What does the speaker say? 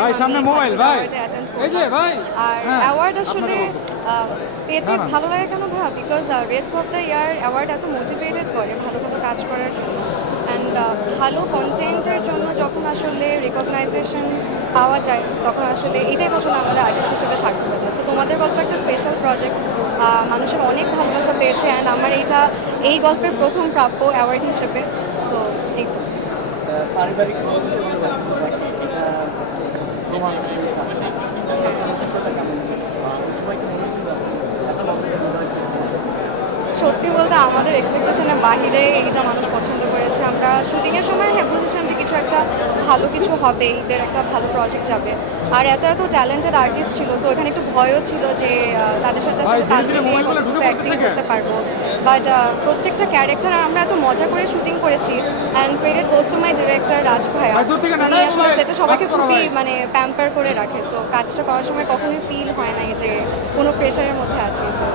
ভাই সামনে মোবাইল ভাই এই যে ভাই আর অ্যাওয়ার্ড আসলে পেতে ভালো লাগে কেন ভাব because rest of the year award এত মোটিভেটেড করে ভালো ভালো কাজ করার জন্য অ্যান্ড ভালো কন্টেন্টের জন্য যখন আসলে রেকগনাইজেশন পাওয়া যায় তখন আসলে এটাই আসলে আমাদের আর্টিস্ট হিসেবে সার্থকতা। সো তোমাদের গল্প একটা স্পেশাল প্রজেক্ট, মানুষের অনেক ভালোবাসা পেয়েছে অ্যান্ড আমার এই গল্পের প্রথম প্রাপ্য অ্যাওয়ার্ড হিসেবে। সো এই তো। পারিবারিক এটা প্রমাণ সত্যি বলতে আমাদের এক্সপেকটেশনের বাইরে এইটা মানুষ পছন্দ করেছে। আমরা শুটিংয়ের সময় বুঝেছিলাম যে কিছু একটা ভালো কিছু হবে, ঈদের একটা ভালো প্রজেক্ট যাবে। আর এত এত ট্যালেন্টেড আর্টিস্ট ছিল, সো এখানে একটু ভয়ও ছিল যে তাদের সাথে আসলে তাল মিলিয়ে কতটুকু অ্যাক্টিং করতে পারবো। বাট প্রত্যেকটা ক্যারেক্টার আমরা এত মজা করে শুটিং করেছি and credit goes to my director Raj ভাইয়া। উনি আসলে সেটা সবাইকে খুবই প্যাম্পার করে রাখে। সো কাজটা করার সময় কখনোই ফিল হয় না যে কোনো প্রেশারের মধ্যে আছি। সো